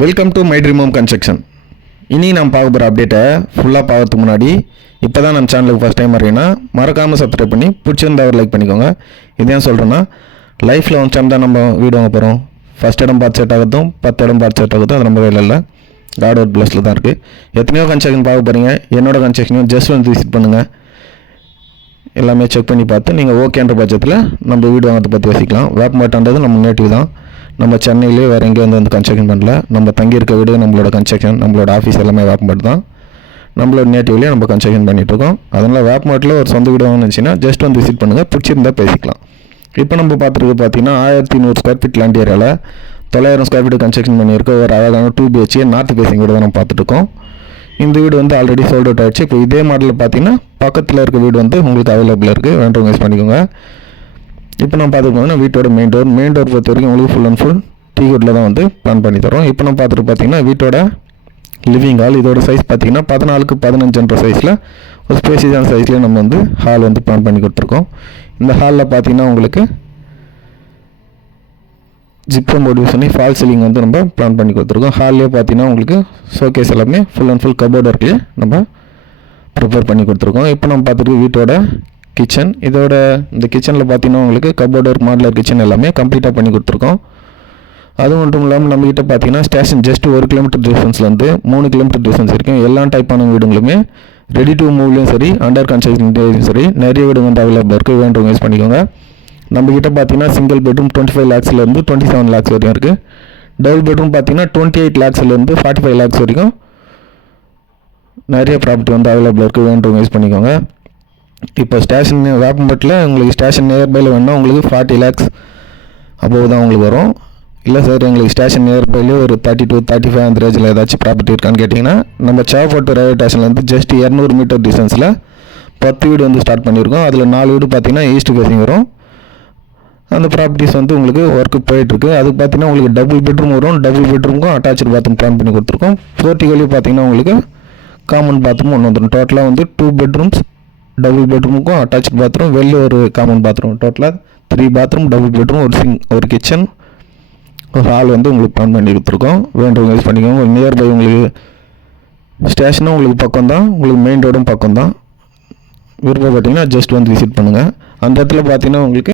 Welcome to my dream home construction இனி நான் பார்க்க போகிற அப்டேட்டை ஃபுல்லாக பார்க்கறதுக்கு முன்னாடி இப்போ தான் நம்ம சேனலுக்கு ஃபஸ்ட் டைம் வரீங்கன்னா மறக்காமல் சப்ஸ்கிரைப் பண்ணி பிடிச்சிருந்தா ஒரு லைக் பண்ணிக்கோங்க. இது ஏன் சொல்கிறேன்னா லைஃப்பில் ஒன் டைம் தான் நம்ம வீடு வாங்க போகிறோம் ஃபஸ்ட் இடம் பார்த்து செட் ஆகட்டும் பத்து இடம் பார்த்து செட் ஆகட்டும் அது நம்ம வேலை இல்லை காட் அவுட் ப்ளஸில் தான் இருக்குது எத்தனையோ கன்ஸ்ட்ரக்ஷன் பார்க்க போகிறீங்க என்னோட கன்ஸ்ட்ரக்ஷனையும் ஜஸ்ட் வந்து விசிட் பண்ணுங்கள் எல்லாமே செக் பண்ணி பார்த்து நீங்கள் ஓகேன்ற பட்சத்தில் நம்ம வீடு வாங்குறத பற்றி யோசிக்கலாம். வேப்பமாட்டான்றது நம்ம நேட்டிவ் தான். நம்ம சென்னையிலே வேறு எங்கேயும் வந்து வந்து கன்ஸ்ட்ரக்ஷன் பண்ணல. நம்ம தங்கியிருக்க வீடு நம்மளோட கன்ஸ்ட்ரக்ஷன் நம்மளோட ஆஃபீஸ் எல்லாமே வேப்பமாட்டு தான். நம்மளோட நேட்டிவ்லேயே நம்ம கன்ஸ்ட்ரக்ஷன் பண்ணிகிட்ருக்கோம் அதனால் வேப்பமாட்டில் ஒரு சொந்த வீடு வாங்கினுச்சுன்னா ஜஸ்ட் வந்து விசிட் பண்ணுங்கள் பிடிச்சிருந்தா பேசிக்கலாம். இப்போ நம்ம பார்த்துருக்கு பார்த்தீங்கன்னா ஆயிரத்தி நூறு ஸ்கொயர் ஃபீட் லேண்ட் ஏரியாவில் தொள்ளாயிரம் ஸ்கொயர் ஃபீட் கன்ஸ்ட்ரக்ஷன் பண்ணியிருக்க ஒரு அழகான டூ பிஹெச்ஏ நார்த் பேசிங் வீடு தான் நம்ம பார்த்துட்ருக்கோம் இந்த வீடு வந்து ஆல்ரெடி சோல்ட் அவுட் ஆகிடுச்சு இப்போ இதே மாடலில் பார்த்தீங்கன்னா பக்கத்தில் இருக்க வீடு வந்து உங்களுக்கு அவைலபிள் இருக்குது வேண்டவங்க யூஸ் பண்ணிக்கோங்க. இப்போ நம்ம பார்த்துட்டு போனோம்னா வீட்டோட மெயின் டோர் மெயின் டோர் பொறுத்த வரைக்கும் உங்களுக்கு ஃபுல் அண்ட் ஃபுல் டீ குட்டில் தான் வந்து பிளான் பண்ணி தரோம் இப்போ நம்ம பார்த்துட்டு பார்த்தீங்கன்னா வீட்டோட லிவிங் ஹால் இதோட சைஸ் பார்த்தீங்கன்னா பதினாலுக்கு பதினஞ்சுன்ற சைஸில் ஒரு ஸ்பேசியஸான சைஸ்லேயே நம்ம வந்து ஹால் வந்து பிளான் பண்ணி கொடுத்துருக்கோம். இந்த ஹாலில் பார்த்தீங்கன்னா உங்களுக்கு ஜிப்ரம் போர்டு யூஸ் பண்ணி ஃபால் சீலிங் வந்து நம்ம பிளான் பண்ணி கொடுத்துருக்கோம். ஹால்லேயே பார்த்தீங்கன்னா உங்களுக்கு ஷோகேஸ் எல்லாமே ஃபுல் அண்ட் ஃபுல் கபோர்ட் ஒர்க்லேயே நம்ம ப்ரிப்பேர் பண்ணி கொடுத்துருக்கோம். இப்போ நம்ம பார்த்துட்டு வீட்டோட கிச்சன் இதோட இந்த கிச்சனில் பார்த்தீங்கன்னா உங்களுக்கு கபோர்டு ஒர்க் மாடலர் கிச்சன் எல்லாமே கம்ப்ளீட்டாக பண்ணி கொடுத்துருக்கோம். அது மட்டும் இல்லாமல் நம்மக்கிட்ட பார்த்தீங்கன்னா ஸ்டேஷன் ஜஸ்ட் ஒரு கிலோமீட்டர் டிஸ்டன்ஸ்லேருந்து மூணு கிலோமீட்டர் டிஸ்டன்ஸ் வரைக்கும் எல்லா டைப்பான வீடுங்களுமே ரெடி டு மூவ்லேயும் சரி அண்டர் கன்ஸ்ட்ரக்ஷன்லேயும் சரி நிறைய வீடு வந்து அவைலபிள் இருக்குது வேண்டவங்க யூஸ் பண்ணிக்கோங்க. நம்மக்கிட்ட பார்த்தீங்கன்னா சிங்கிள் பெட்ரூம் டுவெண்ட்டி ஃபைவ் லேக்ஸ்லேருந்து டுவெண்ட்டி செவன் லேக்ஸ் வரைக்கும் இருக்குது டபுள் பெட்ரூம் பார்த்தீங்கன்னா டுவெண்ட்டி எயிட் லேக்ஸ்லேருந்து ஃபார்ட்டி ஃபைவ் லேக்ஸ் வரைக்கும் நிறைய ப்ராப்பர்ட்டி வந்து அவைலபிள் இருக்குது வேண்டவங்க யூஸ் பண்ணிக்கோங்க. இப்போ ஸ்டேஷன் வேப்பம்பட்டில் உங்களுக்கு ஸ்டேஷன் நியர்பையில் வேணும்னா உங்களுக்கு ஃபார்ட்டி லேக்ஸ் அபோவ் தான் உங்களுக்கு வரும். இல்லை சார் எங்களுக்கு ஸ்டேஷன் நியர்பைலேயே ஒரு தேர்ட்டி டூ தேர்ட்டி ஃபைவ் அந்த ரேஞ்சில் ஏதாச்சும் ப்ராப்பர்ட்டி இருக்கான்னு கேட்டிங்கன்னா நம்ம சேவப்பட்டு ரயில்வே ஸ்டேஷன்லேருந்து ஜஸ்ட் இரநூறு மீட்டர் டிஸ்டன்ஸில் பத்து வீடு வந்து ஸ்டார்ட் பண்ணியிருக்கோம். அதில் நாலு வீடு பார்த்தீங்கன்னா ஈஸ்ட் ஃபேஸிங் வரும். அந்த ப்ராப்பர்ட்டிஸ் வந்து உங்களுக்கு ஒர்க்கு போயிட்டுருக்கு அது பார்த்தீங்கன்னா உங்களுக்கு டபுள் பெட்ரூம் வரும். டபுள் பெட்ரூமுக்கும் அட்டாச்சு பாத்ரூம் பிளான் பண்ணி கொடுத்துருக்கோம். போர்ட்டிகோலையும் பார்த்தீங்கன்னா உங்களுக்கு காமன் பாத்ரூம் ஒன்று வந்துடும் டோட்டலாக வந்து டூ பெட்ரூம்ஸ் டபுள் பெட்ரூமுக்கும் அட்டாச் பாத்ரூம் வெளில ஒரு காமன் பாத்ரூம் டோட்டலாக த்ரீ பாத்ரூம் டபுள் பெட்ரூம் ஒரு சிங் ஒரு கிச்சன் ஒரு ஹால் வந்து உங்களுக்கு பிளான் பண்ணி கொடுத்துருக்கோம். வேண்டவங்க யூஸ் பண்ணிக்கோங்க. நியர்பை உங்களுக்கு ஸ்டேஷனும் உங்களுக்கு பக்கம் தான் உங்களுக்கு மெயின் ரோடும் பக்கம் தான் விருப்பப்பட்டீங்கன்னா ஜஸ்ட் வந்து விசிட் பண்ணுங்கள் அந்த இடத்துல பார்த்தீங்கன்னா உங்களுக்கு